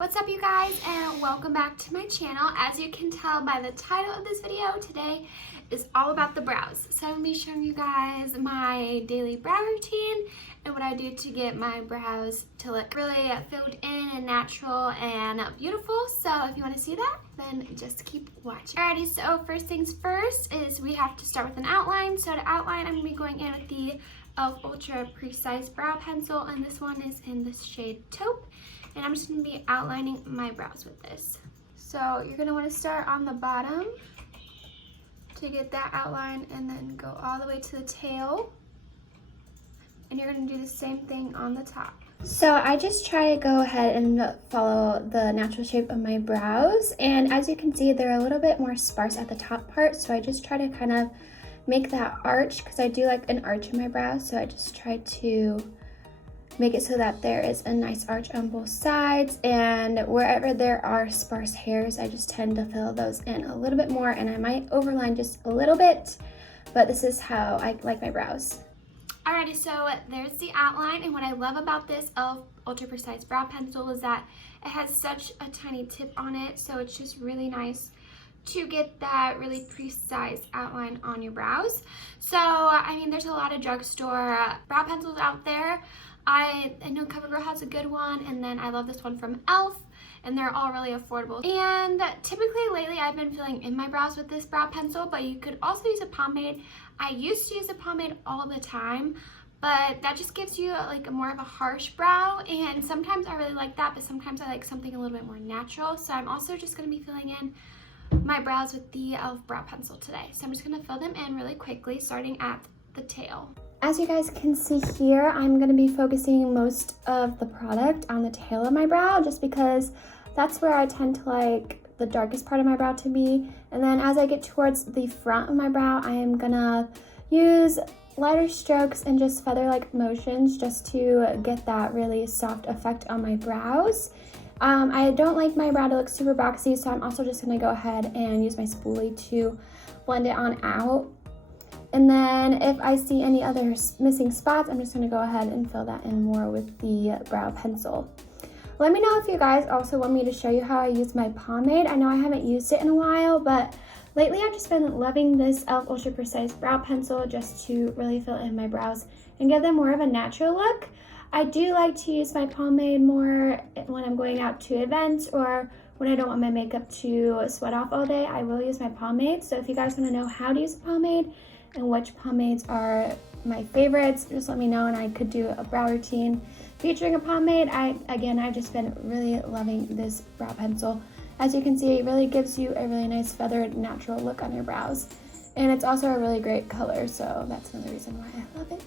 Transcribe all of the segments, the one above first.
What's up, you guys, and welcome back to my channel. As you can tell by the title of this video, today is all about the brows. So I'm going to be showing you guys my daily brow routine and what I do to get my brows to look really filled in and natural and beautiful. So if you want to see that, then just keep watching. Alrighty, so first things first is we have to start with an outline. So to outline, I'm going to be going in with the e.l.f. Ultra Precise Brow Pencil, and this one is in the shade Taupe. And I'm just going to be outlining my brows with this. So you're going to want to start on the bottom to get that outline and then go all the way to the tail. And you're going to do the same thing on the top. So I just try to go ahead and follow the natural shape of my brows. And as you can see, they're a little bit more sparse at the top part. So I just try to kind of make that arch because I do like an arch in my brows. So I just try to make it so that there is a nice arch on both sides, and wherever there are sparse hairs, I just tend to fill those in a little bit more, and I might overline just a little bit, but this is how I like my brows. Alrighty, so there's the outline, and what I love about this e.l.f. Ultra Precise Brow Pencil is that it has such a tiny tip on it, so it's just really nice to get that really precise outline on your brows. So, I mean, there's a lot of drugstore brow pencils out there. I know CoverGirl has a good one, and then I love this one from e.l.f., and they're all really affordable. And typically lately I've been filling in my brows with this brow pencil, but you could also use a pomade. I used to use a pomade all the time, but that just gives you like more of a harsh brow, and sometimes I really like that, but sometimes I like something a little bit more natural. So I'm also just going to be filling in my brows with the e.l.f. brow pencil today. So I'm just going to fill them in really quickly, starting at the tail. As you guys can see here, I'm going to be focusing most of the product on the tail of my brow, just because that's where I tend to like the darkest part of my brow to be. And then as I get towards the front of my brow, I am going to use lighter strokes and just feather-like motions just to get that really soft effect on my brows. I don't like my brow to look super boxy, so I'm also just going to go ahead and use my spoolie to blend it on out. And then if I see any other missing spots, I'm just going to go ahead and fill that in more with the brow pencil. Let me know if you guys also want me to show you how I use my pomade. I know I haven't used it in a while, but lately I've just been loving this e.l.f. Ultra Precise Brow Pencil just to really fill in my brows and give them more of a natural look. I do like to use my pomade more when I'm going out to events or when I don't want my makeup to sweat off all day. I will use my pomade. So if you guys want to know how to use a pomade and which pomades are my favorites, just let me know and I could do a brow routine featuring a pomade. I've just been really loving this brow pencil. As you can see, it really gives you a really nice feathered natural look on your brows, and it's also a really great color, so that's another reason why I love it.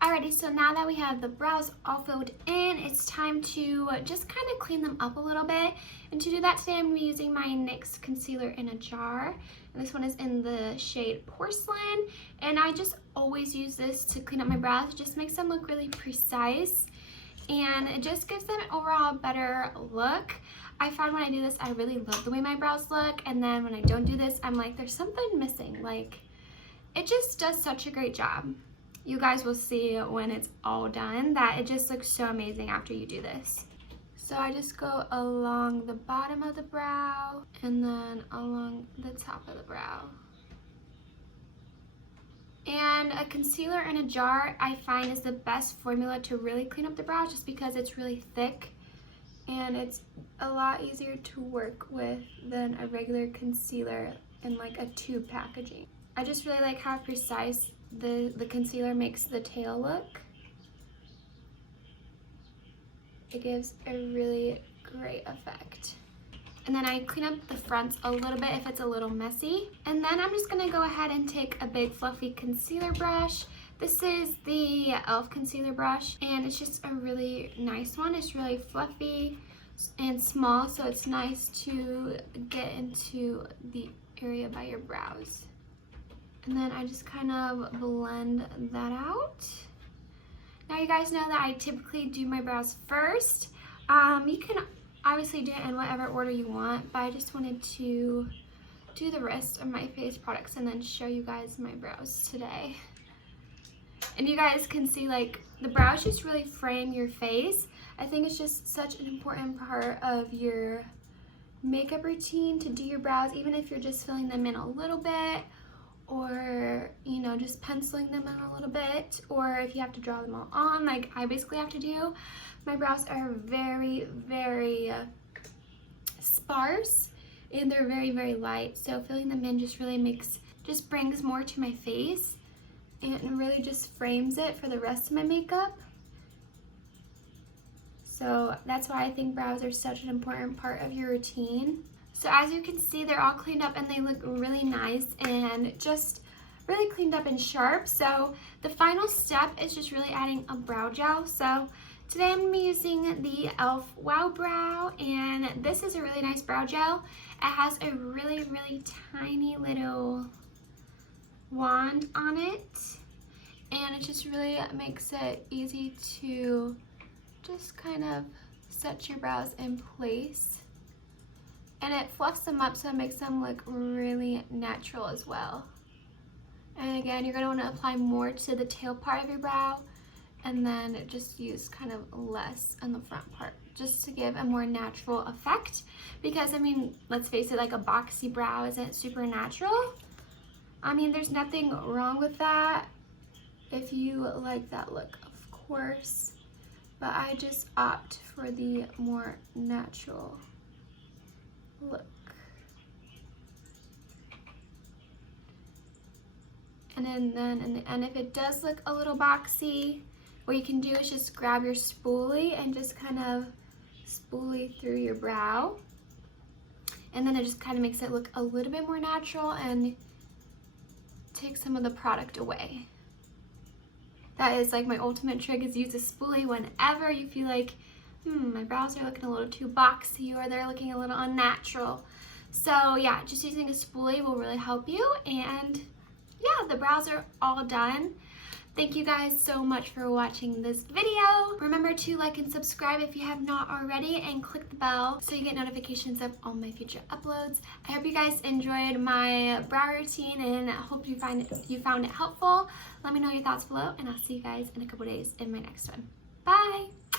Alrighty, so now that we have the brows all filled in, it's time to just kind of clean them up a little bit. And to do that today, I'm going to be using my NYX concealer in a jar. And this one is in the shade Porcelain. And I just always use this to clean up my brows. It just makes them look really precise. And it just gives them an overall better look. I find when I do this, I really love the way my brows look. And then when I don't do this, I'm like, there's something missing. Like, it just does such a great job. You guys will see when it's all done that it just looks so amazing after you do this. So I just go along the bottom of the brow and then along the top of the brow. And a concealer in a jar I find is the best formula to really clean up the brows, just because it's really thick and it's a lot easier to work with than a regular concealer in like a tube packaging. I just really like how precise the concealer makes the tail look. It gives a really great effect. And then I clean up the fronts a little bit if it's a little messy. And then I'm just going to go ahead and take a big fluffy concealer brush. This is the e.l.f. concealer brush, and it's just a really nice one. It's really fluffy and small, so it's nice to get into the area by your brows. And then I just kind of blend that out. Now you guys know that I typically do my brows first. You can obviously do it in whatever order you want, but I just wanted to do the rest of my face products and then show you guys my brows today. And you guys can see, like, the brows just really frame your face. I think it's just such an important part of your makeup routine to do your brows, even if you're just filling them in a little bit, or you know, just penciling them in a little bit, or if you have to draw them all on like I basically have to do. My brows are very, very sparse, and they're very, very light, so filling them in just really brings more to my face and really just frames it for the rest of my makeup. So that's why I think brows are such an important part of your routine. So as you can see, they're all cleaned up and they look really nice and just really cleaned up and sharp. So the final step is just really adding a brow gel. So today I'm going to be using the e.l.f. Wow Brow, and this is a really nice brow gel. It has a really, really tiny little wand on it, and it just really makes it easy to just kind of set your brows in place, and it fluffs them up so it makes them look really natural as well. And again, you're going to want to apply more to the tail part of your brow, and then just use kind of less on the front part, just to give a more natural effect. Because I mean, let's face it, like a boxy brow isn't super natural. I mean, there's nothing wrong with that if you like that look, of course, but I just opt for the more natural look. And then in the end, if it does look a little boxy, what you can do is just grab your spoolie and just kind of spoolie through your brow, and then it just kind of makes it look a little bit more natural and take some of the product away. That is like my ultimate trick, is use a spoolie whenever you feel like my brows are looking a little too boxy or they're looking a little unnatural. So yeah, just using a spoolie will really help you. And yeah, the brows are all done. Thank you guys so much for watching this video. Remember to like and subscribe if you have not already, and click the bell so you get notifications of all my future uploads. I hope you guys enjoyed my brow routine, and I hope you found it helpful. Let me know your thoughts below, and I'll see you guys in a couple days in my next one. Bye!